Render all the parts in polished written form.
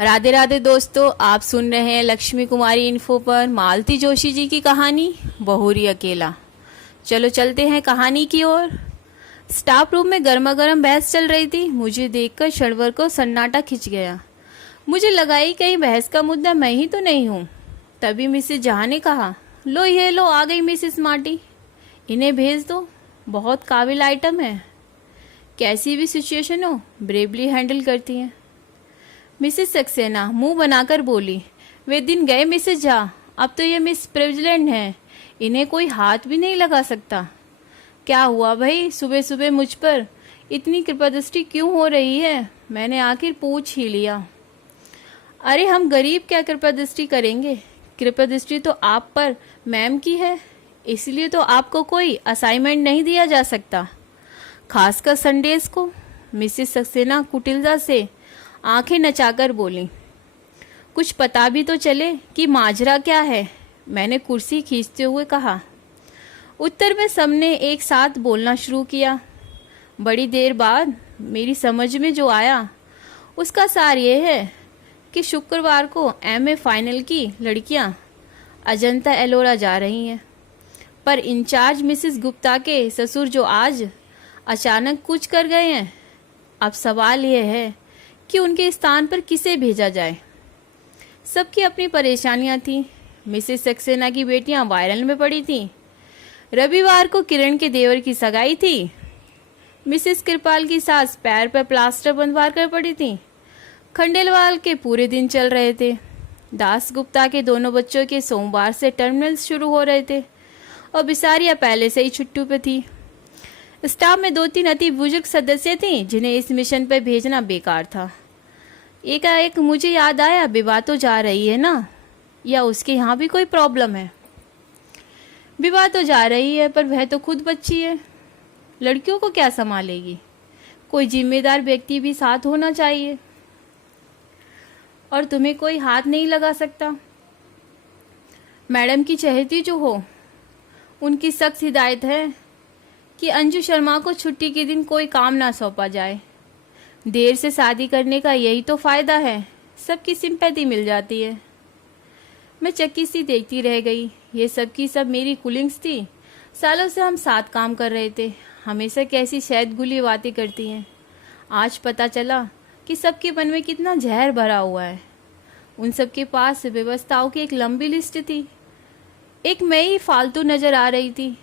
राधे राधे दोस्तों, आप सुन रहे हैं लक्ष्मी कुमारी इन्फो पर मालती जोशी जी की कहानी बहुरी अकेला। चलो चलते हैं कहानी की ओर। स्टाफ रूम में गर्मा गर्म बहस चल रही थी। मुझे देखकर शर्वर को सन्नाटा खिंच गया। मुझे लगा ही कहीं बहस का मुद्दा मैं ही तो नहीं हूँ। तभी मिसेस जहाँ ने कहा, लो ये लो, आ गई मिसेस मार्टी, इन्हें भेज दो, बहुत काबिल आइटम है, कैसी भी सिचुएशन हो ब्रेवली हैंडल करती हैं। मिसेस सक्सेना मुंह बनाकर बोली, वे दिन गए मिसेस झा, अब तो ये मिस प्रेसिडेंट हैं, इन्हें कोई हाथ भी नहीं लगा सकता। क्या हुआ भाई, सुबह सुबह मुझ पर इतनी कृपादृष्टि क्यों हो रही है? मैंने आखिर पूछ ही लिया। अरे हम गरीब क्या कृपादृष्टि करेंगे, कृपादृष्टि तो आप पर मैम की है, इसलिए तो आपको कोई असाइनमेंट नहीं दिया जा सकता, खासकर संडेज को। मिसेस सक्सेना कुटिलता से आंखें नचाकर बोली, कुछ पता भी तो चले कि माजरा क्या है। मैंने कुर्सी खींचते हुए कहा। उत्तर में सबने एक साथ बोलना शुरू किया। बड़ी देर बाद मेरी समझ में जो आया उसका सार ये है कि शुक्रवार को एमए फाइनल की लड़कियां अजंता एलोरा जा रही हैं, पर इंचार्ज मिसेस गुप्ता के ससुर जो आज अचानक कूच कर गए हैं। अब सवाल यह है कि उनके स्थान पर किसे भेजा जाए। सबकी अपनी परेशानियां थीं। मिसेस सक्सेना की बेटियां वायरल में पड़ी थीं। रविवार को किरण के देवर की सगाई थी। मिसेस कृपाल की सास पैर पर प्लास्टर बंधवा कर पड़ी थी। खंडेलवाल के पूरे दिन चल रहे थे। दास गुप्ता के दोनों बच्चों के सोमवार से टर्मिनल्स शुरू हो रहे थे और बिसारिया पहले से ही छुट्टी पे थी। स्टाफ में 2-3 अति बुजुर्ग सदस्य थे जिन्हें इस मिशन पर भेजना बेकार था। एकाएक मुझे याद आया, विवाह तो जा रही है ना, या उसके यहाँ भी कोई प्रॉब्लम है? विवाह तो जा रही है, पर वह तो खुद बच्ची है, लड़कियों को क्या संभालेगी? कोई जिम्मेदार व्यक्ति भी साथ होना चाहिए। और तुम्हें कोई हाथ नहीं लगा सकता? मैडम की चहेती जो हो, उनकी सख्त हिदायत है कि अंजू शर्मा को छुट्टी के दिन कोई काम ना सौंपा जाए। देर से शादी करने का यही तो फायदा है, सबकी सिंपैथी मिल जाती है। मैं चक्की सी देखती रह गई। ये सब की सब मेरी कुलिंग्स थी। सालों से हम साथ काम कर रहे थे। हमेशा कैसी शहद घुली बातें करती हैं। आज पता चला कि सबके मन में कितना जहर भरा हुआ है। उन सब के पास व्यवस्थाओं की एक लंबी लिस्ट थी। एक मैं ही फालतू नजर आ रही थी,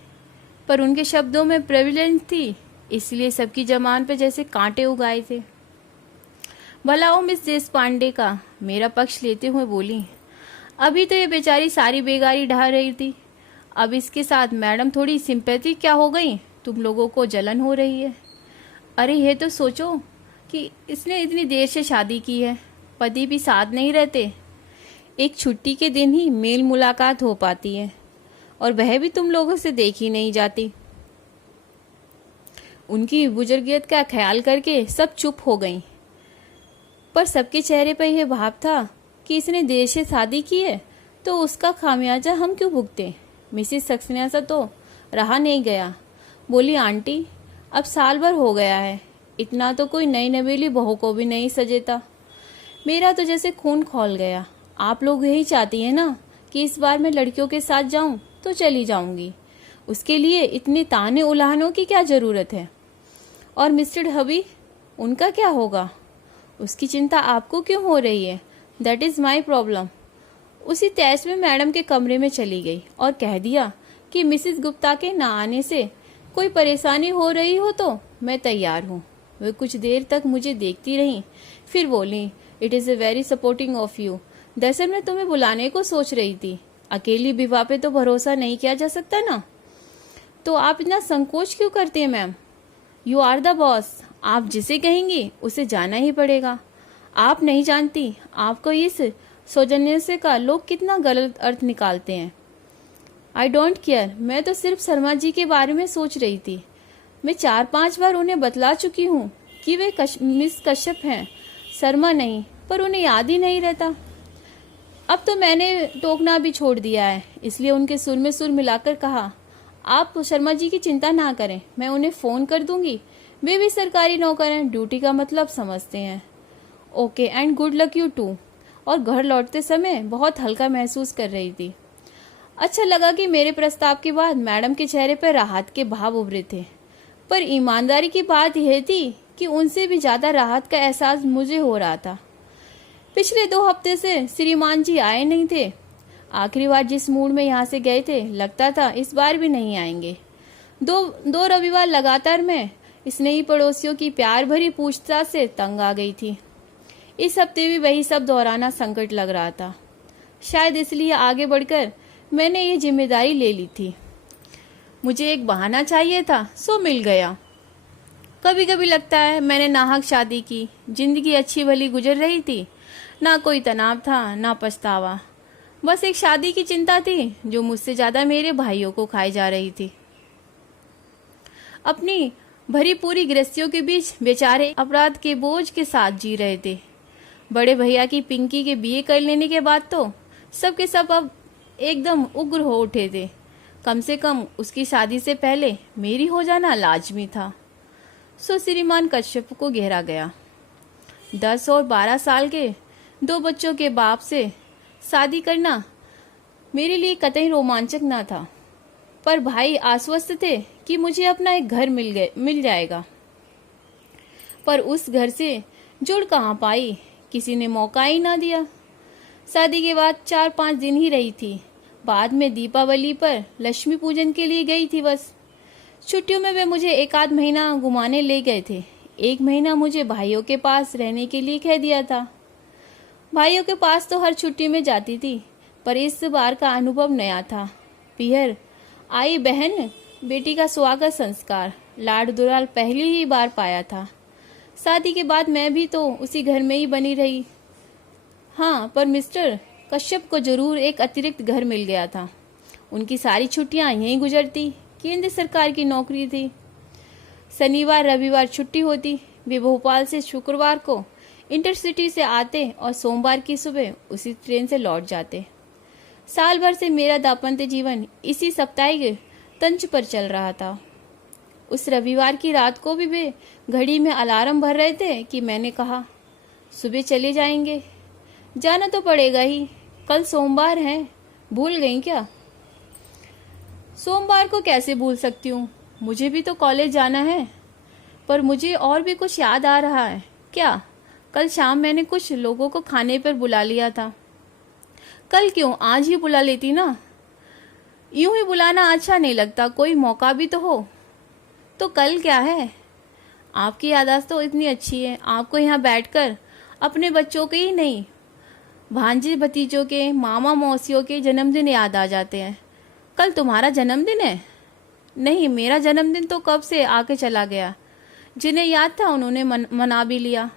पर उनके शब्दों में प्रेविलेंस थी, इसलिए सबकी जबान पे जैसे कांटे उगाए थे। भला वो मिस देश पांडे का मेरा पक्ष लेते हुए बोली, अभी तो ये बेचारी सारी बेगारी ढा रही थी, अब इसके साथ मैडम थोड़ी सिंपैथी क्या हो गई? तुम लोगों को जलन हो रही है। अरे ये तो सोचो कि इसने इतनी देर से शादी की है, पति भी साथ नहीं रहते, एक छुट्टी के दिन ही मेल मुलाकात हो पाती है, और वह भी तुम लोगों से देखी नहीं जाती। उनकी बुजुर्गियत का ख्याल करके सब चुप हो गईं, पर सबके चेहरे पर यह भाव था कि इसने देर से शादी की है तो उसका खामियाजा हम क्यों भुगते। मिसेस सक्सेना से तो रहा नहीं गया। बोली, आंटी अब साल भर हो गया है, इतना तो कोई नई नवेली बहू को भी नहीं सजेता। मेरा तो जैसे खून खौल गया। आप लोग यही चाहती हैं ना कि इस बार मैं लड़कियों के साथ जाऊं तो चली जाऊंगी, उसके लिए इतने ताने उलाहनों की क्या जरूरत है? और मिस्टर हबी, उनका क्या होगा? उसकी चिंता आपको क्यों हो रही है? That is my problem. उसी तैश में मैडम के कमरे में चली गई और कह दिया कि मिसेस गुप्ता के ना आने से कोई परेशानी हो रही हो तो मैं तैयार हूँ। वे कुछ देर तक मुझे देखती रहीं, फिर बोली, it is a very supporting of you. दरअसल मैं तुम्हें बुलाने को सोच रही थी। अकेली विवाह पे तो भरोसा नहीं किया जा सकता ना, तो आप इतना संकोच क्यों करते हैं ma'am? You are the boss, आप जिसे कहेंगी उसे जाना ही पड़ेगा। आप नहीं जानती आपको इस सौजन्य से का लोग कितना गलत अर्थ निकालते हैं। आई डोंट केयर, मैं तो सिर्फ शर्मा जी के बारे में सोच रही थी। मैं 4-5 बार उन्हें बतला चुकी हूँ कि वे मिस कश्यप हैं, शर्मा नहीं, पर उन्हें याद ही नहीं रहता। अब तो मैंने टोकना भी छोड़ दिया है, इसलिए उनके सुर में सुर मिलाकर कहा, आप शर्मा जी की चिंता ना करें, मैं उन्हें फ़ोन कर दूंगी। वे भी सरकारी नौकर हैं, ड्यूटी का मतलब समझते हैं। Okay and good luck you too. और घर लौटते समय बहुत हल्का महसूस कर रही थी। अच्छा लगा कि मेरे प्रस्ताव के बाद मैडम के चेहरे पर राहत के भाव उभरे थे, पर ईमानदारी की बात यह थी कि उनसे भी ज्यादा राहत का एहसास मुझे हो रहा था। पिछले 2 हफ्ते से श्रीमान जी आए नहीं थे। आखिरी बार जिस मूड में यहाँ से गए थे, लगता था इस बार भी नहीं आएंगे। दो रविवार लगातार मैं स्नेही पड़ोसियों की प्यार भरी पूछताछ से तंग आ गई थी। इस हफ्ते भी वही सब दोहराना संकट लग रहा था। शायद इसलिए आगे बढ़कर मैंने ये जिम्मेदारी ले ली थी। मुझे एक बहाना चाहिए था, सो मिल गया। कभी कभी लगता है मैंने नाहक शादी की। जिंदगी अच्छी भली गुजर रही थी, ना कोई तनाव था ना पछतावा। बस एक शादी की चिंता थी जो मुझसे ज्यादा मेरे भाइयों को खाई जा रही थी। अपनी भरी पूरी गृहस्थियों के बीच बेचारे अपराध के बोझ के साथ जी रहे थे। बड़े भैया की पिंकी के बीए कर लेने के बाद तो सब के सब अब एकदम उग्र हो उठे थे। कम से कम उसकी शादी से पहले मेरी हो जाना लाजमी था। सो श्रीमान कश्यप को घेरा गया। 10 और 12 साल के 2 बच्चों के बाप से शादी करना मेरे लिए कतई रोमांचक न था, पर भाई आश्वस्त थे कि मुझे अपना एक घर मिल जाएगा। पर उस घर से जुड़ कहाँ पाई, किसी ने मौका ही ना दिया। शादी के बाद 4-5 दिन ही रही थी। बाद में दीपावली पर लक्ष्मी पूजन के लिए गई थी बस। छुट्टियों में वे मुझे 1 आध महीना घुमाने ले गए थे। 1 महीना मुझे भाइयों के पास रहने के लिए कह दिया था। भाइयों के पास तो हर छुट्टी में जाती थी, पर इस बार का अनुभव नया था। पियर आई बहन बेटी का स्वागत संस्कार लाड दुलाल पहली ही बार पाया था। शादी के बाद मैं भी तो उसी घर में ही बनी रही। हाँ, पर मिस्टर कश्यप को जरूर एक अतिरिक्त घर मिल गया था। उनकी सारी छुट्टियां यहीं गुजरती। केंद्र सरकार की नौकरी थी। शनिवार रविवार छुट्टी होती। वे भोपाल से शुक्रवार को इंटरसिटी से आते और सोमवार की सुबह उसी ट्रेन से लौट जाते। साल भर से मेरा दाम्पत्य जीवन इसी साप्ताहिक तंज पर चल रहा था। उस रविवार की रात को भी वे घड़ी में अलार्म भर रहे थे कि मैंने कहा, सुबह चले जाएंगे। जाना तो पड़ेगा ही, कल सोमवार है, भूल गई क्या? सोमवार को कैसे भूल सकती हूँ, मुझे भी तो कॉलेज जाना है। पर मुझे और भी कुछ याद आ रहा है। क्या? कल शाम मैंने कुछ लोगों को खाने पर बुला लिया था। कल क्यों, आज ही बुला लेती ना। यूं ही बुलाना अच्छा नहीं लगता, कोई मौका भी तो हो। तो कल क्या है? आपकी याददाश्त तो इतनी अच्छी है, आपको यहाँ बैठकर अपने बच्चों के ही नहीं, भांजे भतीजों के, मामा मौसियों के जन्मदिन याद आ जाते हैं। कल तुम्हारा जन्मदिन है? नहीं, मेरा जन्मदिन तो कब से आके चला गया। जिन्हें याद था उन्होंने मना भी लिया।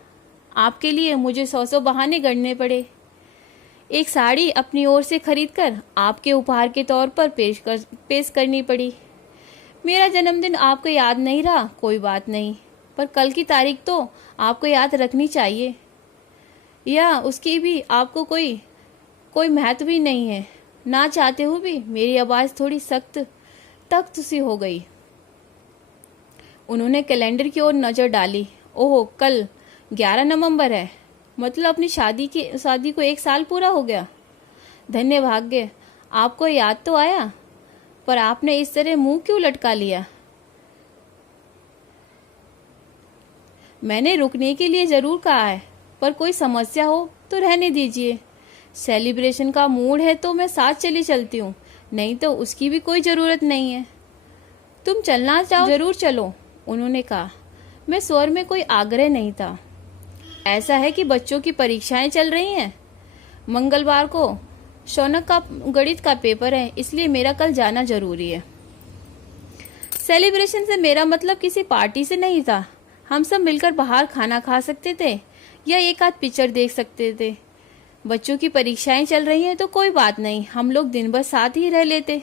आपके लिए मुझे 100 बहाने गढ़ने पड़े। एक साड़ी अपनी ओर से खरीदकर आपके उपहार के तौर पर पेश करनी पड़ी। मेरा जन्मदिन आपको याद नहीं रहा, कोई बात नहीं, पर कल की तारीख तो आपको याद रखनी चाहिए। या उसकी भी आपको कोई महत्व ही नहीं है। ना चाहते हुए भी मेरी आवाज थोड़ी तख्त सी हो गई। उन्होंने कैलेंडर की ओर नजर डाली। ओह, कल 11 नवंबर है, मतलब अपनी शादी को 1 साल पूरा हो गया। धन्य भाग्य, आपको याद तो आया, पर आपने इस तरह मुंह क्यों लटका लिया? मैंने रुकने के लिए जरूर कहा है, पर कोई समस्या हो तो रहने दीजिए। सेलिब्रेशन का मूड है तो मैं साथ चलती हूँ, नहीं तो उसकी भी कोई जरूरत नहीं है। तुम चलना चाहो जरूर चलो, उन्होंने कहा। मैं स्वर में कोई आग्रह नहीं था। ऐसा है कि बच्चों की परीक्षाएं चल रही हैं। मंगलवार को शौनक का गणित का पेपर है, इसलिए मेरा कल जाना जरूरी है। सेलिब्रेशन से मेरा मतलब किसी पार्टी से नहीं था। हम सब मिलकर बाहर खाना खा सकते थे या 1 आध पिक्चर देख सकते थे। बच्चों की परीक्षाएं चल रही हैं तो कोई बात नहीं, हम लोग दिन भर साथ ही रह लेते।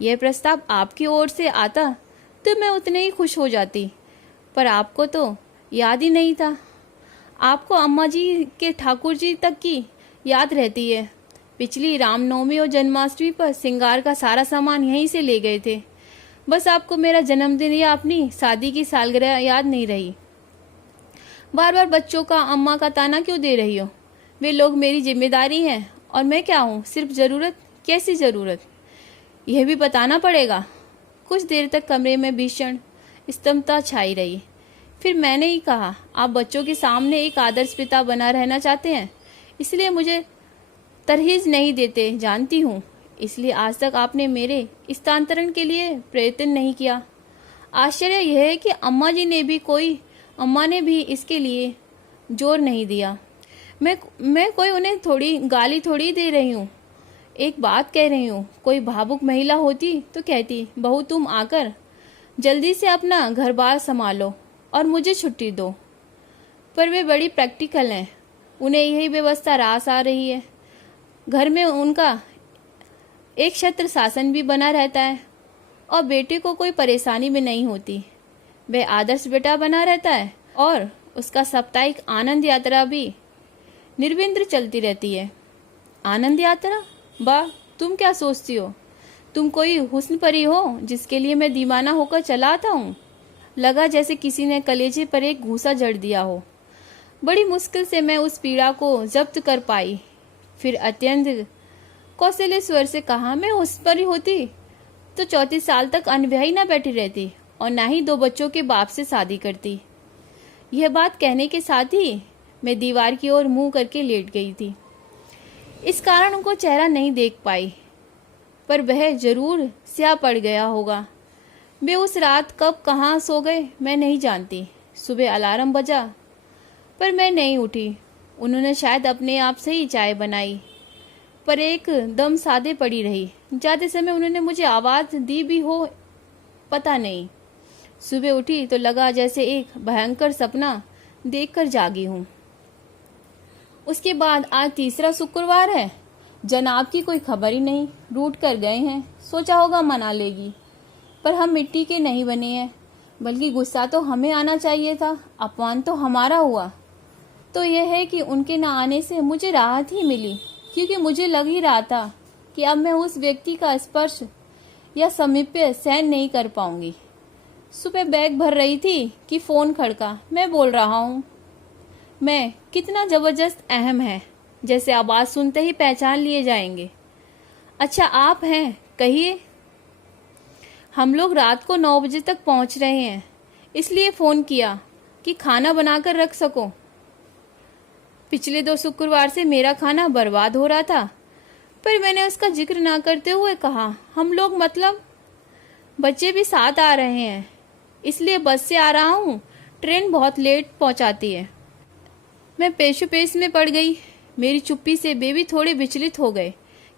यह प्रस्ताव आपकी ओर से आता तो मैं उतने ही खुश हो जाती, पर आपको तो याद ही नहीं था। आपको अम्मा जी के ठाकुर जी तक की याद रहती है। पिछली रामनवमी और जन्माष्टमी पर श्रृंगार का सारा सामान यहीं से ले गए थे। बस आपको मेरा जन्मदिन या अपनी शादी की सालगिरह याद नहीं रही। बार बार बच्चों का अम्मा का ताना क्यों दे रही हो? वे लोग मेरी जिम्मेदारी हैं और मैं क्या हूँ, सिर्फ ज़रूरत। कैसी ज़रूरत, यह भी बताना पड़ेगा। कुछ देर तक कमरे में भीषण स्तब्धता छाई रही। फिर मैंने ही कहा, आप बच्चों के सामने एक आदर्श पिता बना रहना चाहते हैं, इसलिए मुझे तरहीज नहीं देते, जानती हूँ। इसलिए आज तक आपने मेरे स्थानांतरण के लिए प्रयत्न नहीं किया। आश्चर्य यह है कि अम्मा ने भी इसके लिए जोर नहीं दिया। मैं कोई उन्हें थोड़ी गाली थोड़ी दे रही हूँ, एक बात कह रही हूँ। कोई भावुक महिला होती तो कहती, बहू तुम आकर जल्दी से अपना घर बार संभालो और मुझे छुट्टी दो। पर वे बड़ी प्रैक्टिकल हैं, उन्हें यही व्यवस्था रास आ रही है। घर में उनका एक छत्र शासन भी बना रहता है और बेटे को कोई परेशानी भी नहीं होती। वह आदर्श बेटा बना रहता है और उसका साप्ताहिक आनंद यात्रा भी निर्विघ्न चलती रहती है। आनंद यात्रा? वाह, तुम क्या सोचती हो? तुम कोई हुस्न परी हो जिसके लिए मैं दीवाना होकर चला आता हूँ? लगा जैसे किसी ने कलेजे पर एक घूसा जड़ दिया हो। बड़ी मुश्किल से मैं उस पीड़ा को जब्त कर पाई। फिर अत्यंत कौशल्य स्वर से कहा, मैं हुस्न परी होती तो 34 साल तक अनब्याही न बैठी रहती और ना ही 2 बच्चों के बाप से शादी करती। यह बात कहने के साथ ही मैं दीवार की ओर मुंह करके लेट गई थी। इस कारण उनको चेहरा नहीं देख पाई, पर वह जरूर स्याह पड़ गया होगा। वे उस रात कब कहाँ सो गए मैं नहीं जानती। सुबह अलार्म बजा पर मैं नहीं उठी। उन्होंने शायद अपने आप से ही चाय बनाई, पर एक दम सादे पड़ी रही। जाते समय उन्होंने मुझे आवाज़ दी भी हो, पता नहीं। सुबह उठी तो लगा जैसे एक भयंकर सपना देखकर जागी हूँ। उसके बाद आज तीसरा शुक्रवार है। जनाब की कोई खबर ही नहीं, रूठ कर गए हैं। सोचा होगा मना लेगी, पर हम मिट्टी के नहीं बने हैं। बल्कि गुस्सा तो हमें आना चाहिए था, अपमान तो हमारा हुआ। तो यह है कि उनके न आने से मुझे राहत ही मिली, क्योंकि मुझे लग ही रहा था कि अब मैं उस व्यक्ति का स्पर्श या समीप्य सहन नहीं कर पाऊंगी। सुबह बैग भर रही थी कि फ़ोन खड़का। मैं बोल रहा हूँ। मैं कितना ज़बरदस्त अहम है, जैसे आवाज़ सुनते ही पहचान लिए जाएंगे। अच्छा आप हैं, कहिए। हम लोग रात को 9 बजे तक पहुँच रहे हैं, इसलिए फ़ोन किया कि खाना बनाकर रख सको। पिछले 2 शुक्रवार से मेरा खाना बर्बाद हो रहा था, पर मैंने उसका जिक्र ना करते हुए कहा, हम लोग मतलब बच्चे भी साथ आ रहे हैं, इसलिए बस से आ रहा हूँ। ट्रेन बहुत लेट पहुँचाती है। मैं पेशोपेश में पड़ गई। मेरी चुप्पी से बेबी थोड़े विचलित हो गए।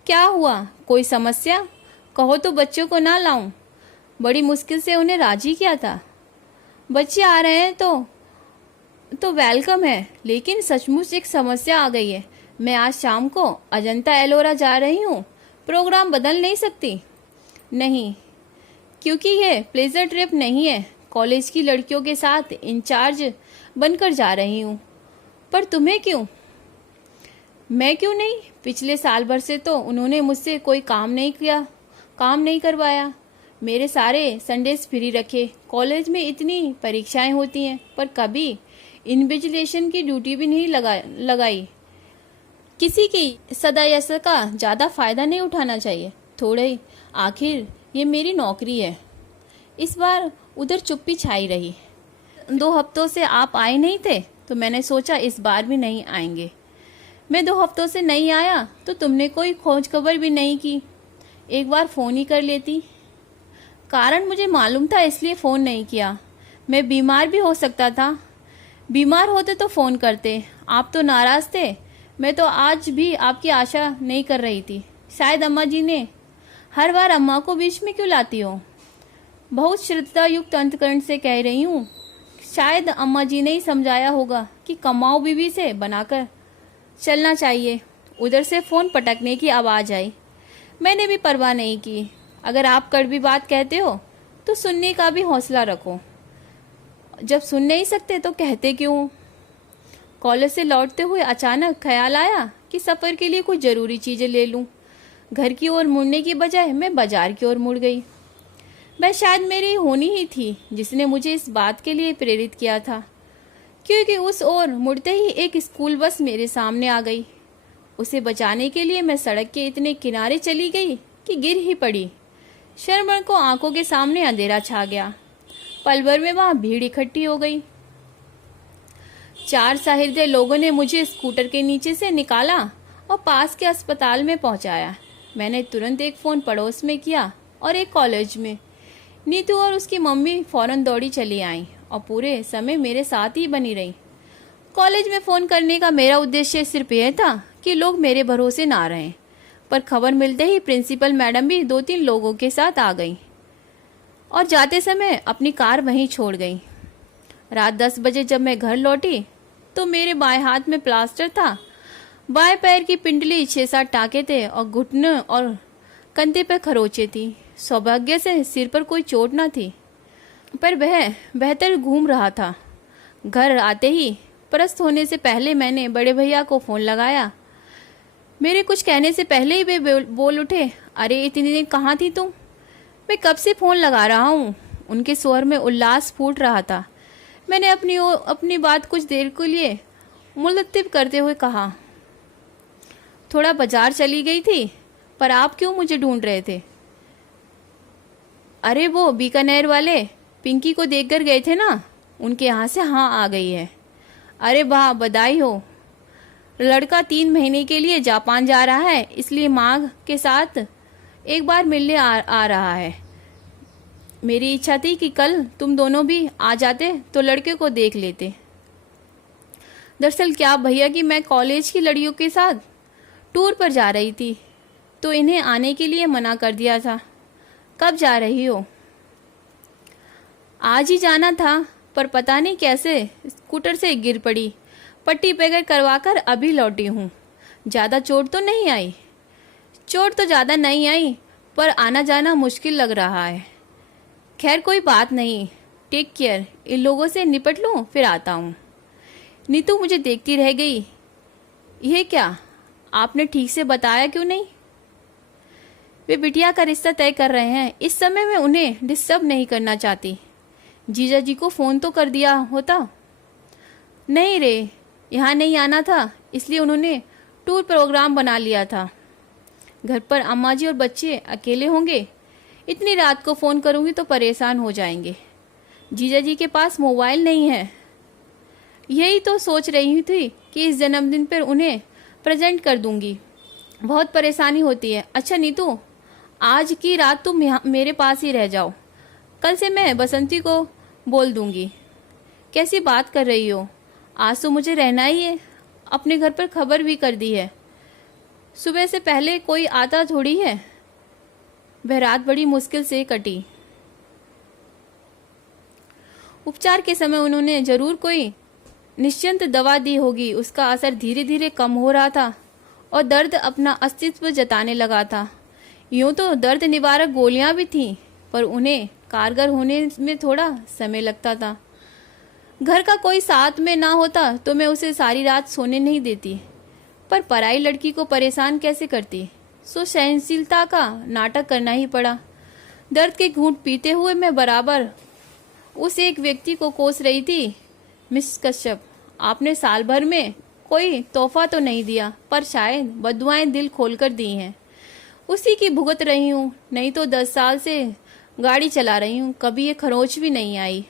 क्या हुआ, कोई समस्या? कहो तो बच्चों को ना लाऊं। बड़ी मुश्किल से उन्हें राजी किया था। बच्चे आ रहे हैं तो वेलकम है, लेकिन सचमुच एक समस्या आ गई है। मैं आज शाम को अजंता एलोरा जा रही हूँ। प्रोग्राम बदल नहीं सकती? नहीं, क्योंकि ये प्लेजर ट्रिप नहीं है। कॉलेज की लड़कियों के साथ इंचार्ज बनकर जा रही हूँ। पर तुम्हें क्यों? मैं क्यों नहीं? पिछले साल भर से तो उन्होंने मुझसे कोई काम नहीं करवाया। मेरे सारे संडेज फ्री रखे। कॉलेज में इतनी परीक्षाएं होती हैं, पर कभी इन्विजिलेशन की ड्यूटी भी नहीं लगाई। किसी की सदायश का ज़्यादा फायदा नहीं उठाना चाहिए, थोड़े। आखिर ये मेरी नौकरी है। इस बार उधर चुप्पी छाई रही। 2 हफ्तों से आप आए नहीं थे, तो मैंने सोचा इस बार भी नहीं आएंगे। मैं 2 हफ्तों से नहीं आया तो तुमने कोई खोज खबर भी नहीं की। एक बार फ़ोन ही कर लेती। कारण मुझे मालूम था, इसलिए फ़ोन नहीं किया। मैं बीमार भी हो सकता था। बीमार होते तो फ़ोन करते। आप तो नाराज़ थे। मैं तो आज भी आपकी आशा नहीं कर रही थी। शायद अम्मा जी ने। हर बार अम्मा को बीच में क्यों लाती हो? बहुत श्रद्धा युक्त अंतकरण से कह रही हूँ। शायद अम्मा जी ने ही समझाया होगा कि कमाओ बीवी से बनाकर चलना चाहिए। उधर से फ़ोन पटकने की आवाज़ आई। मैंने भी परवाह नहीं की। अगर आप कड़वी बात कहते हो तो सुनने का भी हौसला रखो। जब सुन नहीं सकते तो कहते क्यों? कॉलेज से लौटते हुए अचानक ख्याल आया कि सफ़र के लिए कुछ ज़रूरी चीज़ें ले लूं। घर की ओर मुड़ने की बजाय मैं बाजार की ओर मुड़ गई। वह शायद मेरी होनी ही थी जिसने मुझे इस बात के लिए प्रेरित किया था क्योंकि उस ओर मुड़ते ही एक स्कूल बस मेरे सामने आ गई। उसे बचाने के लिए मैं सड़क के इतने किनारे चली गई कि गिर ही पड़ी। शर्मण को आंखों के सामने अंधेरा छा गया। पल भर में वहां भीड़ इकट्ठी हो गई। 4 सहृदय लोगों ने मुझे स्कूटर के नीचे से निकाला और पास के अस्पताल में पहुंचाया। मैंने तुरंत एक फोन पड़ोस में किया और एक कॉलेज में। नीतू और उसकी मम्मी फौरन दौड़ी चली आई और पूरे समय मेरे साथ ही बनी रही। कॉलेज में फोन करने का मेरा उद्देश्य सिर्फ यह था कि लोग मेरे भरोसे ना रहें, पर खबर मिलते ही प्रिंसिपल मैडम भी 2-3 लोगों के साथ आ गई और जाते समय अपनी कार वहीं छोड़ गई। रात 10 बजे जब मैं घर लौटी तो मेरे बाएं हाथ में प्लास्टर था, बाएं पैर की पिंडली 6-7 टाके थे और घुटने और कंधे पर खरोचे थी। सौभाग्य से सिर पर कोई चोट न थी, पर वह बेहतर घूम रहा था। घर आते ही परस्त होने से पहले मैंने बड़े भैया को फोन लगाया। मेरे कुछ कहने से पहले ही वे बोल उठे, अरे इतनी देर कहाँ थी तुम? मैं कब से फोन लगा रहा हूँ। उनके स्वर में उल्लास फूट रहा था। मैंने अपनी बात कुछ देर के लिए मुलतविब करते हुए कहा, थोड़ा बाजार चली गई थी, पर आप क्यों मुझे ढूंढ रहे थे? अरे वो बीकानेर वाले पिंकी को देखकर गए थे ना, उनके यहाँ से हाँ आ गई है। अरे वाह, बधाई हो। लड़का 3 महीने के लिए जापान जा रहा है, इसलिए माँ के साथ एक बार मिलने आ रहा है। मेरी इच्छा थी कि कल तुम दोनों भी आ जाते तो लड़के को देख लेते। दरअसल क्या भैया कि मैं कॉलेज की लड़कियों के साथ टूर पर जा रही थी, तो इन्हें आने के लिए मना कर दिया था। कब जा रही हो? आज ही जाना था, पर पता नहीं कैसे स्कूटर से गिर पड़ी। पट्टी वगैरह करवाकर अभी लौटी हूँ। ज़्यादा चोट तो नहीं आई? चोट तो ज़्यादा नहीं आई, पर आना जाना मुश्किल लग रहा है। खैर कोई बात नहीं, टेक केयर। इन लोगों से निपट लूँ फिर आता हूँ। नीतू मुझे देखती रह गई। यह क्या, आपने ठीक से बताया क्यों नहीं? वे बिटिया का रिश्ता तय कर रहे हैं, इस समय मैं उन्हें डिस्टर्ब नहीं करना चाहती। जीजा जी को फ़ोन तो कर दिया होता। नहीं रे, यहाँ नहीं आना था, इसलिए उन्होंने टूर प्रोग्राम बना लिया था। घर पर अम्मा जी और बच्चे अकेले होंगे। इतनी रात को फ़ोन करूँगी तो परेशान हो जाएंगे। जीजा जी के पास मोबाइल नहीं है। यही तो सोच रही थी कि इस जन्मदिन पर उन्हें प्रेजेंट कर दूंगी। बहुत परेशानी होती है। अच्छा नीतू, आज की रात तुम मेरे पास ही रह जाओ। कल से मैं बसंती को बोल दूंगी। कैसी बात कर रही हो? आज तो मुझे रहना ही है। अपने घर पर खबर भी कर दी है। सुबह से पहले कोई आता थोड़ी है। वह रात बड़ी मुश्किल से कटी। उपचार के समय उन्होंने जरूर कोई निश्चिंत दवा दी होगी। उसका असर धीरे धीरे कम हो रहा था और दर्द अपना अस्तित्व जताने लगा था। यूं तो दर्द निवारक गोलियां भी थीं, पर उन्हें कारगर होने में थोड़ा समय लगता था। घर का कोई साथ में ना होता तो मैं उसे सारी रात सोने नहीं देती, पर पराई लड़की को परेशान कैसे करती। सो सहनशीलता का नाटक करना ही पड़ा। दर्द के घूंट पीते हुए मैं बराबर उस एक व्यक्ति को कोस रही थी। मिस कश्यप, आपने साल भर में कोई तोहफा तो नहीं दिया, पर शायद बदुआएं दिल खोलकर दी हैं। उसी की भुगत रही हूँ। नहीं तो 10 साल से गाड़ी चला रही हूँ, कभी ये खरोच भी नहीं आई।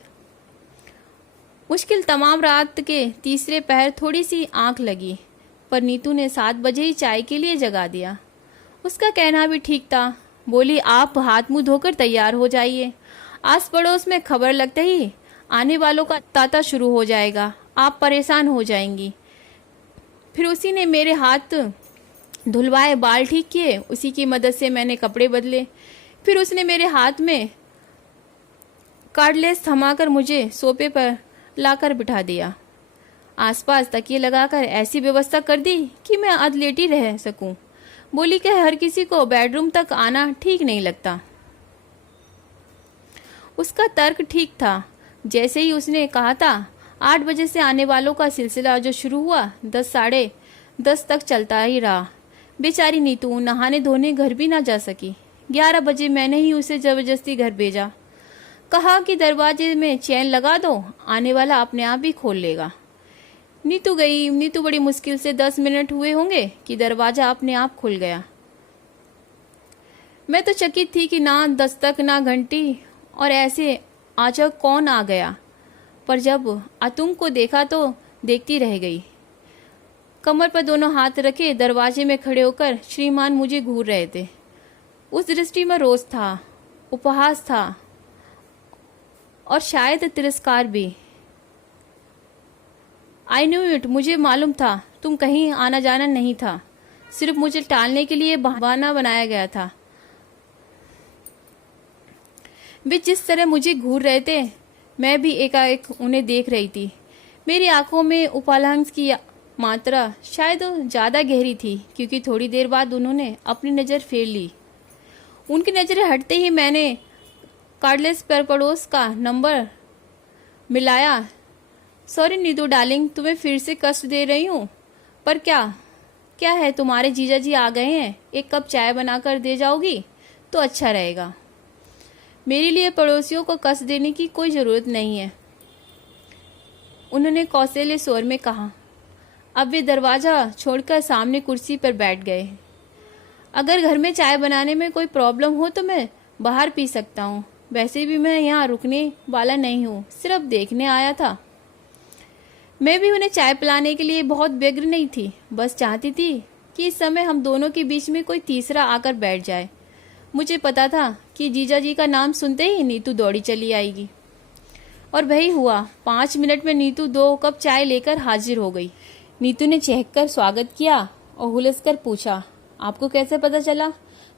मुश्किल तमाम रात के तीसरे पहर थोड़ी सी आंख लगी, पर नीतू ने 7 बजे ही चाय के लिए जगा दिया। उसका कहना भी ठीक था। बोली, आप हाथ मुंह धोकर तैयार हो जाइए। आस पड़ोस में खबर लगते ही आने वालों का तांता शुरू हो जाएगा। आप परेशान हो जाएंगी। फिर उसी ने मेरे हाथ धुलवाए, बाल ठीक किए। उसी की मदद से मैंने कपड़े बदले। फिर उसने मेरे हाथ में कार्डलेस थमाकर मुझे सोफे पर लाकर बिठा दिया। आसपास तकिए लगाकर ऐसी व्यवस्था कर दी कि मैं अधलेटी रह सकूं। बोली कि हर किसी को बेडरूम तक आना ठीक नहीं लगता। उसका तर्क ठीक था। जैसे ही उसने कहा था, 8 बजे से आने वालों का सिलसिला जो शुरू हुआ 10 साढ़े 10 तक चलता ही रहा। बेचारी नीतू नहाने धोने घर भी ना जा सकी। 11 बजे मैंने ही उसे जबरदस्ती घर भेजा। कहा कि दरवाजे में चैन लगा दो, आने वाला अपने आप ही खोल लेगा। नीतू गई। नीतू बड़ी मुश्किल से 10 मिनट हुए होंगे कि दरवाजा अपने आप खुल गया। मैं तो चकित थी कि ना दस्तक ना घंटी, और ऐसे अचानक कौन आ गया। पर जब आतंक को देखा तो देखती रह गई। कमर पर दोनों हाथ रखे दरवाजे में खड़े होकर श्रीमान मुझे घूर रहे थे। उस दृष्टि में रोष था, उपहास था और शायद तिरस्कार भी। आई न्यू इट, मुझे मालूम था तुम कहीं आना जाना नहीं था, सिर्फ मुझे टालने के लिए बहाना बनाया गया था। वे जिस तरह मुझे घूर रहे थे, मैं भी एकाएक उन्हें देख रही थी। मेरी आंखों में उपालांश की मात्रा शायद ज़्यादा गहरी थी, क्योंकि थोड़ी देर बाद उन्होंने अपनी नज़र फेर ली। उनकी नज़रें हटते ही मैंने कार्डलेस पर पड़ोस का नंबर मिलाया। सॉरी नीतू डार्लिंग, तुम्हें फिर से कष्ट दे रही हूँ, पर क्या है, तुम्हारे जीजा जी आ गए हैं, एक कप चाय बनाकर दे जाओगी तो अच्छा रहेगा। मेरे लिए पड़ोसियों को कष्ट देने की कोई ज़रूरत नहीं है, उन्होंने कौशल्य स्वर में कहा। अब वे दरवाज़ा छोड़कर सामने कुर्सी पर बैठ गए। अगर घर में चाय बनाने में कोई प्रॉब्लम हो तो मैं बाहर पी सकता हूँ, वैसे भी मैं यहाँ रुकने वाला नहीं हूँ, सिर्फ देखने आया था। मैं भी उन्हें चाय पिलाने के लिए बहुत व्यग्र नहीं थी, बस चाहती थी कि इस समय हम दोनों के बीच में कोई तीसरा आकर बैठ जाए। मुझे पता था कि जीजा जी का नाम सुनते ही नीतू दौड़ी चली आएगी, और वही हुआ। 5 मिनट में नीतू 2 कप चाय लेकर हाजिर हो गई। नीतू ने चहककर स्वागत किया और हुलसकर पूछा, आपको कैसे पता चला?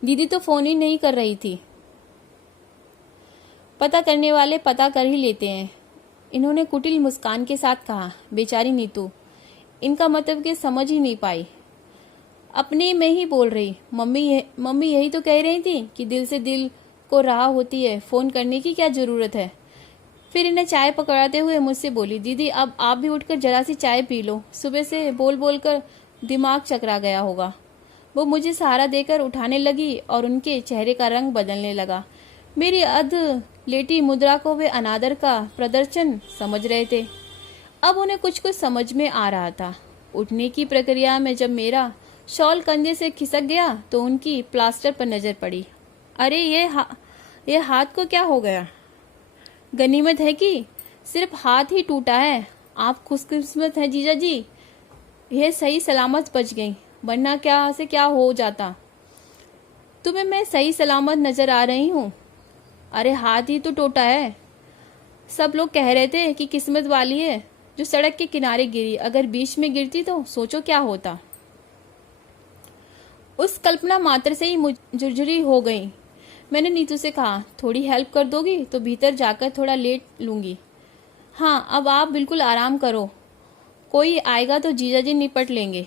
दीदी तो फोन ही नहीं कर रही थी। पता करने वाले पता कर ही लेते हैं, इन्होंने कुटिल मुस्कान के साथ कहा। बेचारी नीतू इनका मतलब कि समझ ही नहीं पाई, अपने में ही बोल रही। मम्मी यही तो कह रही थी कि दिल से दिल को राह होती है, फोन करने की क्या जरूरत है। फिर इन्हें चाय पकड़ाते हुए मुझसे बोली, दीदी अब आप भी उठकर जरा सी चाय पी लो, सुबह से बोल बोल कर दिमाग चकरा गया होगा। वो मुझे सहारा देकर उठाने लगी और उनके चेहरे का रंग बदलने लगा। मेरी अध लेटी मुद्रा को वे अनादर का प्रदर्शन समझ रहे थे। अब उन्हें कुछ कुछ समझ में आ रहा था। उठने की प्रक्रिया में जब मेरा शॉल कंधे से खिसक गया तो उनकी प्लास्टर पर नजर पड़ी। अरे ये हाथ को क्या हो गया? गनीमत है कि सिर्फ हाथ ही टूटा है। आप खुशकिस्मत हैं जीजा जी, यह सही सलामत बच गई, वरना क्या हो जाता। तुम्हें मैं सही सलामत नजर आ रही हूँ। अरे हाथ ही तो टूटा है। सब लोग कह रहे थे कि किस्मत वाली है जो सड़क के किनारे गिरी, अगर बीच में गिरती तो सोचो क्या होता। उस कल्पना मात्र से ही झुरझुरी हो गई। मैंने नीतू से कहा, थोड़ी हेल्प कर दोगी तो भीतर जाकर थोड़ा लेट लूंगी। हाँ अब आप बिल्कुल आराम करो, कोई आएगा तो जीजा जी निपट लेंगे।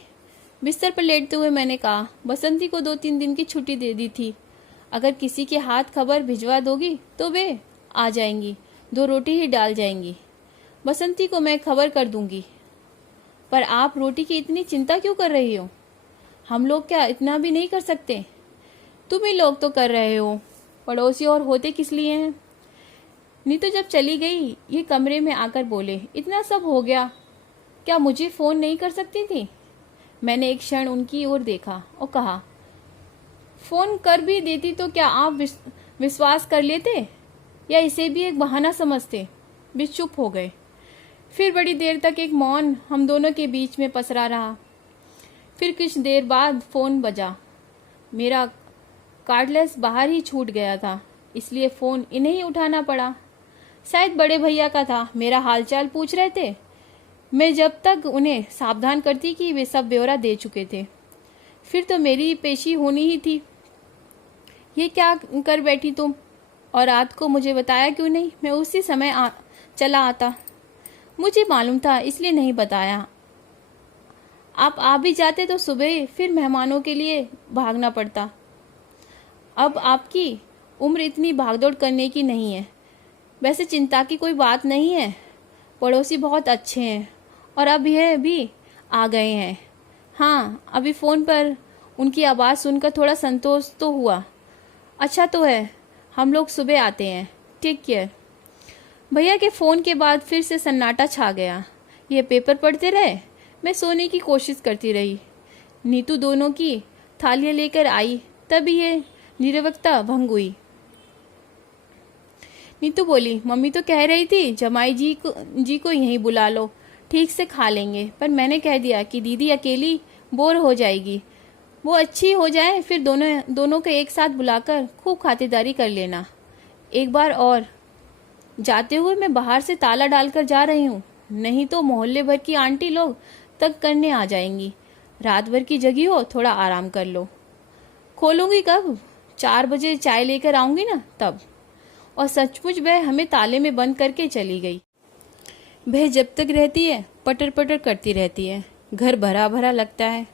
बिस्तर पर लेटते हुए मैंने कहा, बसंती को 2-3 दिन की छुट्टी दे दी थी, अगर किसी के हाथ खबर भिजवा दोगी तो वे आ जाएंगी, 2 रोटी ही डाल जाएंगी। बसंती को मैं खबर कर दूंगी। पर आप रोटी की इतनी चिंता क्यों कर रही हो? हम लोग क्या इतना भी नहीं कर सकते? तुम ही लोग तो कर रहे हो, पड़ोसी और होते किस लिए हैं? नीतू जब चली गई ये कमरे में आकर बोले, इतना सब हो गया, क्या मुझे फोन नहीं कर सकती थी? मैंने एक क्षण उनकी ओर देखा और कहा, फोन कर भी देती तो क्या आप विश्वास कर लेते या इसे भी एक बहाना समझते? वे चुप हो गए। फिर बड़ी देर तक एक मौन हम दोनों के बीच में पसरा रहा। फिर कुछ देर बाद फोन बजा। मेरा कार्डलेस बाहर ही छूट गया था, इसलिए फोन इन्हें ही उठाना पड़ा। शायद बड़े भैया का था, मेरा हालचाल पूछ रहे थे। मैं जब तक उन्हें सावधान करती कि वे सब ब्यौरा दे चुके थे। फिर तो मेरी पेशी होनी ही थी। ये क्या कर बैठी तुम, और रात को मुझे बताया क्यों नहीं? मैं उसी समय चला आता। मुझे मालूम था इसलिए नहीं बताया। आप आ भी जाते तो सुबह फिर मेहमानों के लिए भागना पड़ता। अब आपकी उम्र इतनी भागदौड़ करने की नहीं है। वैसे चिंता की कोई बात नहीं है, पड़ोसी बहुत अच्छे हैं और अब यह भी आ गए हैं। हाँ अभी फ़ोन पर उनकी आवाज़ सुनकर थोड़ा संतोष तो हुआ। अच्छा तो है, हम लोग सुबह आते हैं, टेक केयर। भैया के फ़ोन के बाद फिर से सन्नाटा छा गया। ये पेपर पढ़ते रहे। मैं सोने की कोशिश करती रही। नीतू दोनों की थालियां लेकर आई, तभी ये निरवकता भंग हुई। नीतू बोली, मम्मी तो कह रही थी जमाई जी को यहीं बुला लो, ठीक से खा लेंगे, पर मैंने कह दिया कि दीदी अकेली बोर हो जाएगी, वो अच्छी हो जाए फिर दोनों को एक साथ बुलाकर खूब खातिरदारी कर लेना। एक बार और जाते हुए मैं बाहर से ताला डालकर जा रही हूँ, नहीं तो मोहल्ले भर की आंटी लोग तक करने आ जाएंगी। रात भर की जगी हो, थोड़ा आराम कर लो। खोलूंगी कब? 4 बजे चाय लेकर आऊंगी ना तब। और सचमुच वह हमें ताले में बंद करके चली गई। वह जब तक रहती है पटर पटर करती रहती है, घर भरा भरा लगता है।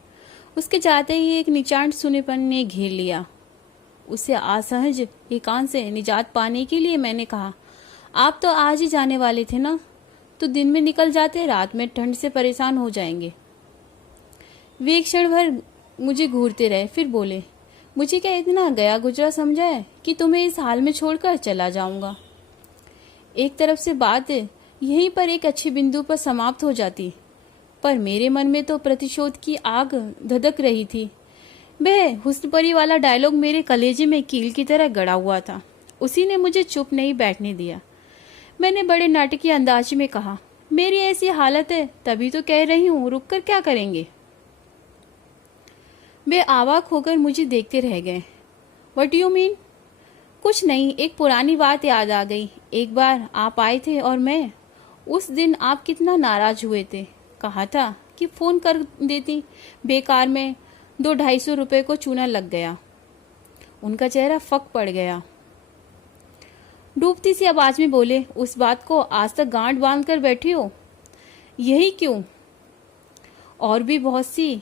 उसके जाते ही एक निचांट सुनेपन ने घेर लिया। उसे असहज एकांत से निजात पाने के लिए मैंने कहा, आप तो आज ही जाने वाले थे ना, तो दिन में निकल जाते, रात में ठंड से परेशान हो जाएंगे। वे एक क्षण भर मुझे घूरते रहे, फिर बोले, मुझे क्या इतना गया गुजरा समझा है कि तुम्हें इस हाल में छोड़कर चला जाऊंगा। एक तरफ से बात यहीं पर एक अच्छी बिंदु पर समाप्त हो जाती, पर मेरे मन में तो प्रतिशोध की आग धधक रही थी। वह हुस्नपरी वाला डायलॉग मेरे कलेजे में कील की तरह गड़ा हुआ था। उसी ने मुझे चुप नहीं बैठने दिया। मैंने बड़े नाटकीय अंदाज में कहा, मेरी ऐसी हालत है तभी तो कह रही हूँ, रुक कर क्या करेंगे। वे आवाक होकर मुझे देखते रह गए। What you mean? कुछ नहीं, एक पुरानी बात याद आ गई। एक बार आप आए थे और मैं, उस दिन आप कितना नाराज हुए थे। कहा था कि फोन कर देती, बेकार में 200-250 रुपए को चूना लग गया। उनका चेहरा फक पड़ गया। डूबती सी आवाज में बोले, उस बात को आज तक गांठ बांध कर बैठी हो? यही क्यों, और भी बहुत सी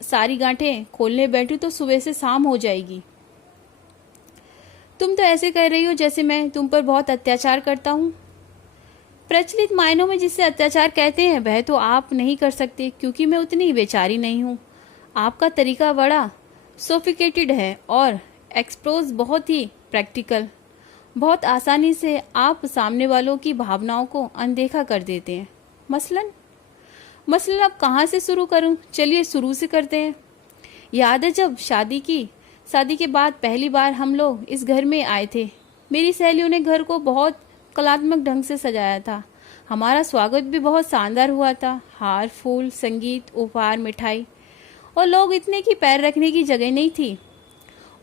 सारी गांठें खोलने बैठी तो सुबह से शाम हो जाएगी। तुम तो ऐसे कह रही हो जैसे मैं तुम पर बहुत अत्याचार करता हूँ। प्रचलित मायनों में जिसे अत्याचार कहते हैं वह तो आप नहीं कर सकते, क्योंकि मैं उतनी बेचारी नहीं हूँ। आपका तरीका बड़ा सोफिकेटेड है और एक्सप्रोज बहुत ही प्रैक्टिकल। बहुत आसानी से आप सामने वालों की भावनाओं को अनदेखा कर देते हैं। मसलन अब कहाँ से शुरू करूं? चलिए शुरू से करते हैं। याद है जब शादी के बाद पहली बार हम लोग इस घर में आए थे, मेरी सहेलियों ने घर को बहुत कलात्मक ढंग से सजाया था। हमारा स्वागत भी बहुत शानदार हुआ था। हार, फूल, संगीत, उपहार, मिठाई, और लोग इतने की पैर रखने की जगह नहीं थी।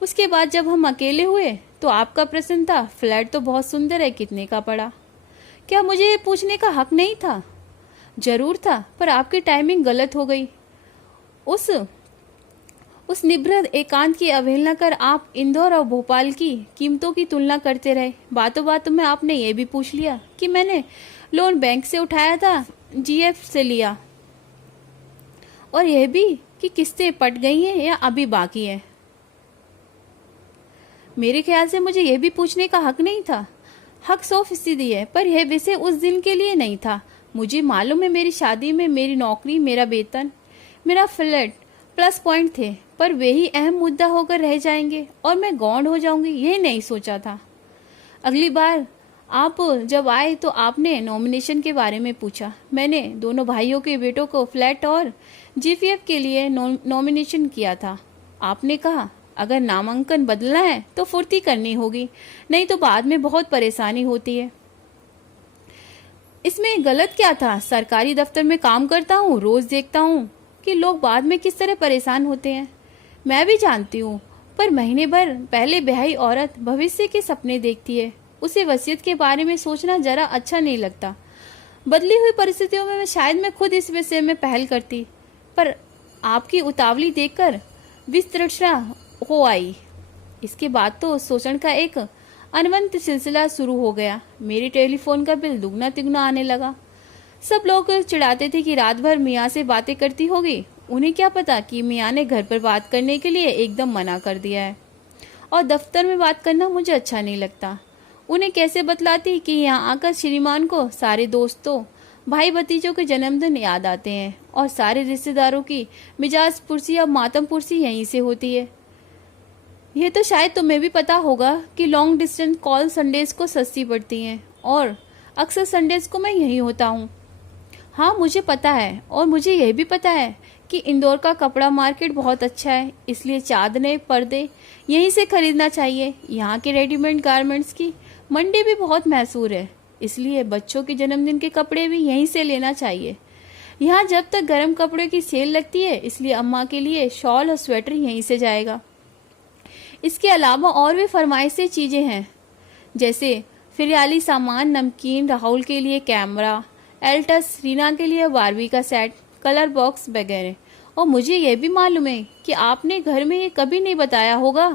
उसके बाद जब हम अकेले हुए तो आपका प्रश्न था, फ्लैट तो बहुत सुंदर है, कितने का पड़ा? क्या मुझे ये पूछने का हक नहीं था? जरूर था, पर आपकी टाइमिंग गलत हो गई। उस निभृत एकांत की अवहेलना कर आप इंदौर और भोपाल की कीमतों की तुलना करते रहे। बातों बातों में आपने ये भी पूछ लिया कि मैंने लोन बैंक से उठाया था, जीएफ से लिया, और यह भी कि किस्तें पट गई हैं या अभी बाकी है। मेरे ख्याल से मुझे यह भी पूछने का हक नहीं था। हक 100% है, पर यह विषय उस दिन के लिए नहीं था। मुझे मालूम है मेरी शादी में मेरी नौकरी, मेरा वेतन, मेरा फ्लैट प्लस पॉइंट थे, पर वे ही अहम मुद्दा होकर रह जाएंगे और मैं गौंड हो जाऊंगी, यह नहीं सोचा था। अगली बार आप जब आए तो आपने नॉमिनेशन के बारे में पूछा। मैंने दोनों भाइयों के बेटों को फ्लैट और जीपीएफ के लिए नॉमिनेशन किया था। आपने कहा, अगर नामांकन बदलना है तो फुर्ती करनी होगी, नहीं तो बाद में बहुत परेशानी होती है। इसमें गलत क्या था? सरकारी दफ्तर में काम करता हूँ, रोज देखता हूँ कि लोग बाद में किस तरह परेशान होते हैं। मैं भी जानती हूँ, पर महीने भर पहले ब्याही औरत भविष्य के सपने देखती है। उसे वसीयत के बारे में सोचना जरा अच्छा नहीं लगता। बदली हुई परिस्थितियों में शायद मैं खुद इस विषय में पहल करती, पर आपकी उतावली देखकर विस्तृष्णा हो आई। इसके बाद तो शोषण का एक अनवंत सिलसिला शुरू हो गया। मेरे टेलीफोन का बिल दुगना तिगुना आने लगा। सब लोग चिढ़ाते थे कि रात भर मियाँ से बातें करती होगी। उन्हें क्या पता कि मियाँ ने घर पर बात करने के लिए एकदम मना कर दिया है, और दफ्तर में बात करना मुझे अच्छा नहीं लगता। उन्हें कैसे बतलाती कि यहाँ आकर श्रीमान को सारे दोस्तों, भाई भतीजों के जन्मदिन याद आते हैं, और सारे रिश्तेदारों की मिजाज पुरसी या मातम पुरसी यहीं से होती है। यह तो शायद तुम्हें भी पता होगा कि लॉन्ग डिस्टेंस कॉल संडेज को सस्ती पड़ती हैं, और अक्सर संडेज को मैं यहीं होता हूँ। हाँ मुझे पता है, और मुझे यह भी पता है कि इंदौर का कपड़ा मार्केट बहुत अच्छा है, इसलिए चादरें पर्दे यहीं से खरीदना चाहिए। यहाँ के रेडीमेड गारमेंट्स की मंडी भी बहुत मशहूर है, इसलिए बच्चों के जन्मदिन के कपड़े भी यहीं से लेना चाहिए। यहाँ जब तक गर्म कपड़े की सेल लगती है, इसलिए अम्मा के लिए शॉल और स्वेटर यहीं से जाएगा। इसके अलावा और भी फरमाइशी चीज़ें हैं, जैसे फिरयाली सामान, नमकीन, राहुल के लिए कैमरा, एल्टस, रीना के लिए बारबी का सेट, कलर बॉक्स वगैरह। और मुझे यह भी मालूम है कि आपने घर में ये कभी नहीं बताया होगा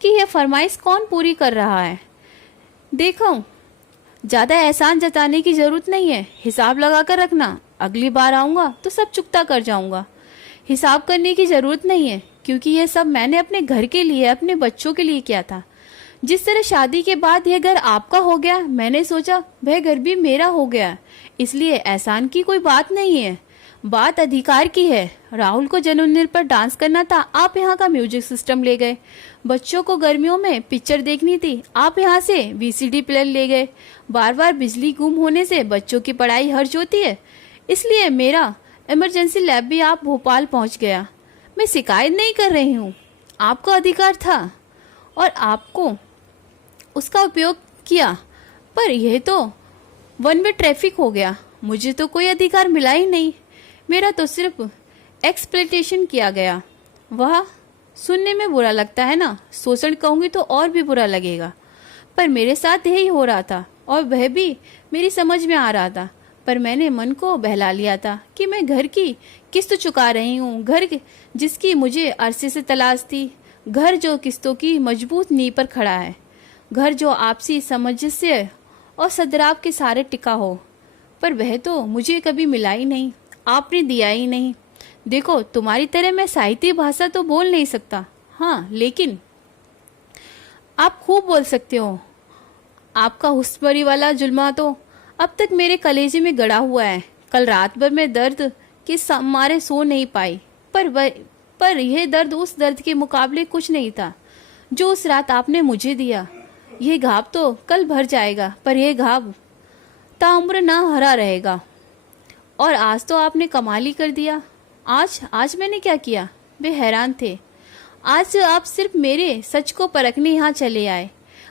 कि यह फरमाइश कौन पूरी कर रहा है। देखो, ज़्यादा एहसान जताने की ज़रूरत नहीं है, हिसाब लगा कर रखना, अगली बार आऊँगा तो सब चुकता कर जाऊँगा। हिसाब करने की ज़रूरत नहीं है, क्योंकि यह सब मैंने अपने घर के लिए, अपने बच्चों के लिए किया था। जिस तरह शादी के बाद यह घर आपका हो गया, मैंने सोचा वह घर भी मेरा हो गया, इसलिए एहसान की कोई बात नहीं है, बात अधिकार की है। राहुल को जन्मदिन पर डांस करना था, आप यहाँ का म्यूजिक सिस्टम ले गए। बच्चों को गर्मियों में पिक्चर देखनी थी, आप यहाँ से वीसीडी प्लेयर ले गए। बार बार बिजली गुम होने से बच्चों की पढ़ाई हर्ज होती है, इसलिए मेरा इमरजेंसी लैब भी आप भोपाल पहुँच गया। मैं शिकायत नहीं कर रही हूँ, आपका अधिकार था और आपको उसका उपयोग किया, पर यह तो वन वे ट्रैफिक हो गया, मुझे तो कोई अधिकार मिला ही नहीं, मेरा तो सिर्फ एक्सप्लॉइटेशन किया गया। वह सुनने में बुरा लगता है ना, शोषण कहूँगी तो और भी बुरा लगेगा, पर मेरे साथ यही हो रहा था और वह भी मेरी समझ में आ रहा था। पर मैंने मन को बहला लिया था कि मैं घर की किस्त चुका रही हूँ, घर जिसकी मुझे अरसे से तलाश थी, घर जो किस्तों की मजबूत नींव पर खड़ा है, घर जो आपसी सामंजस्य और सद्भाव के सारे टिका हो। पर वह तो मुझे कभी मिला ही नहीं, आपने दिया ही नहीं। देखो, तुम्हारी तरह मैं साहित्य भाषा तो बोल नहीं सकता, हाँ, लेकिन आप खूब बोल सकते हो। आपका हुस्मरी वाला जुल्मा तो अब तक मेरे कलेजे में गड़ा हुआ है। कल रात भर मैं दर्द के मारे सो नहीं पाई, पर यह दर्द उस दर्द के मुकाबले कुछ नहीं था जो उस रात आपने मुझे दिया। यह घाव तो कल भर जाएगा, पर यह घाव ताउम्र ना हरा रहेगा। और आज तो आपने कमाल ही कर दिया। आज मैंने क्या किया? वे हैरान थे। आज आप सिर्फ मेरे सच को परखने यहाँ चले आए।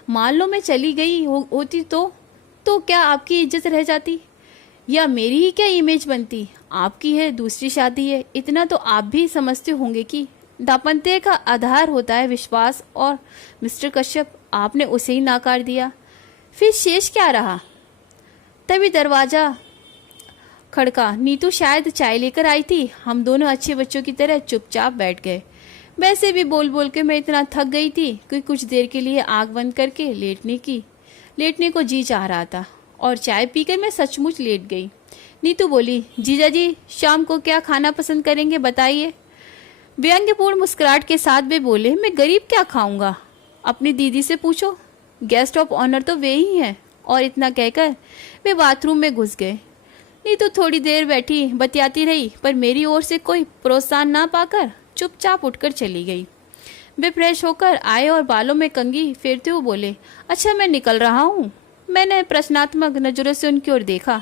मान लो मैं चली गई होती तो क्या आपकी इज्जत रह जाती, या मेरी ही क्या इमेज बनती? आपकी है, दूसरी शादी है, इतना तो आप भी समझते होंगे कि दाम्पत्य का आधार होता है विश्वास, और मिस्टर कश्यप, आपने उसे ही नाकार दिया। फिर शेष क्या रहा? तभी दरवाजा खड़का। नीतू शायद चाय लेकर आई थी। हम दोनों अच्छे बच्चों की तरह चुपचाप बैठ गए। वैसे भी बोल बोल के मैं इतना थक गई थी कि कुछ देर के लिए आंख बंद करके लेटने को जी चाह रहा था, और चाय पीकर मैं सचमुच लेट गई। नीतू बोली, जीजा जी शाम को क्या खाना पसंद करेंगे बताइए। व्यंग्यपूर्ण मुस्कुराहट के साथ वे बोले, मैं गरीब क्या खाऊंगा, अपनी दीदी से पूछो, गेस्ट ऑफ ऑनर तो वे ही हैं। और इतना कहकर वे बाथरूम में घुस गए। नीतू थोड़ी देर बैठी बतियाती रही, पर मेरी ओर से कोई प्रोत्साहन ना पाकर चुपचाप उठकर चली गई। वे फ्रेश होकर आए और बालों में कंघी फेरते हुए बोले, अच्छा मैं निकल रहा हूँ। मैंने प्रश्नात्मक नजरों से उनकी ओर देखा।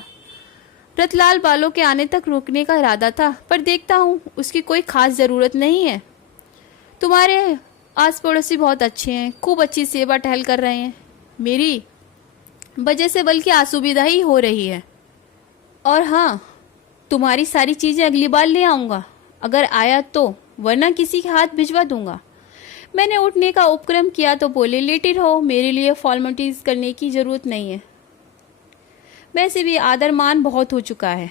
रतलाल बालों के आने तक रुकने का इरादा था, पर देखता हूँ उसकी कोई खास ज़रूरत नहीं है। तुम्हारे आस पड़ोसी बहुत अच्छे हैं, खूब अच्छी सेवा टहल कर रहे हैं। मेरी वजह से बल्कि असुविधा ही हो रही है। और हाँ, तुम्हारी सारी चीज़ें अगली बार ले आऊँगा, अगर आया तो, वरना किसी के हाथ भिजवा दूंगा। मैंने उठने का उपक्रम किया तो बोले, लेटी रहो, मेरे लिए फॉर्मेलिटीज करने की ज़रूरत नहीं है। वैसे भी आदर मान बहुत हो चुका है।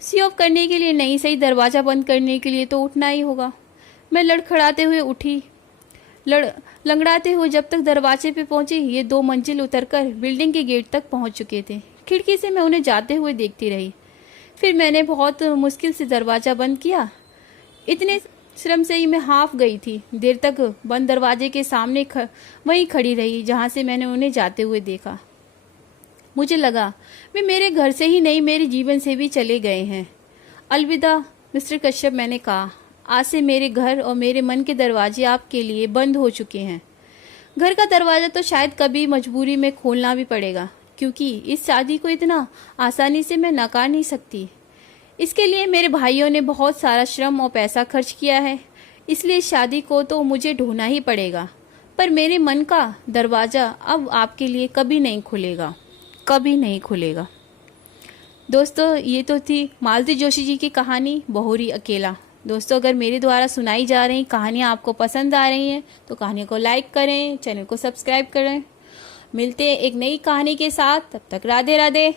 सी ऑफ करने के लिए नहीं, सही दरवाज़ा बंद करने के लिए तो उठना ही होगा। मैं लड़खड़ाते हुए उठी। लंगड़ाते हुए जब तक दरवाजे पे पहुंची, ये 2 मंजिल उतरकर बिल्डिंग के गेट तक पहुंच चुके थे। खिड़की से मैं उन्हें जाते हुए देखती रही। फिर मैंने बहुत मुश्किल से दरवाज़ा बंद किया। इतने श्रम से ही मैं हाफ गई थी। देर तक बंद दरवाजे के सामने वहीं खड़ी रही जहां से मैंने उन्हें जाते हुए देखा। मुझे लगा वे मेरे घर से ही नहीं, मेरे जीवन से भी चले गए हैं। अलविदा मिस्टर कश्यप, मैंने कहा, आज से मेरे घर और मेरे मन के दरवाजे आपके लिए बंद हो चुके हैं। घर का दरवाज़ा तो शायद कभी मजबूरी में खोलना भी पड़ेगा, क्योंकि इस शादी को इतना आसानी से मैं नकार नहीं सकती। इसके लिए मेरे भाइयों ने बहुत सारा श्रम और पैसा खर्च किया है, इसलिए शादी को तो मुझे ढूंढना ही पड़ेगा। पर मेरे मन का दरवाज़ा अब आपके लिए कभी नहीं खुलेगा, कभी नहीं खुलेगा। दोस्तों, ये तो थी मालती जोशी जी की कहानी बहुरी अकेला। दोस्तों, अगर मेरे द्वारा सुनाई जा रही कहानियाँ आपको पसंद आ रही हैं तो कहानी को लाइक करें, चैनल को सब्सक्राइब करें। मिलते हैं एक नई कहानी के साथ, तब तक राधे राधे।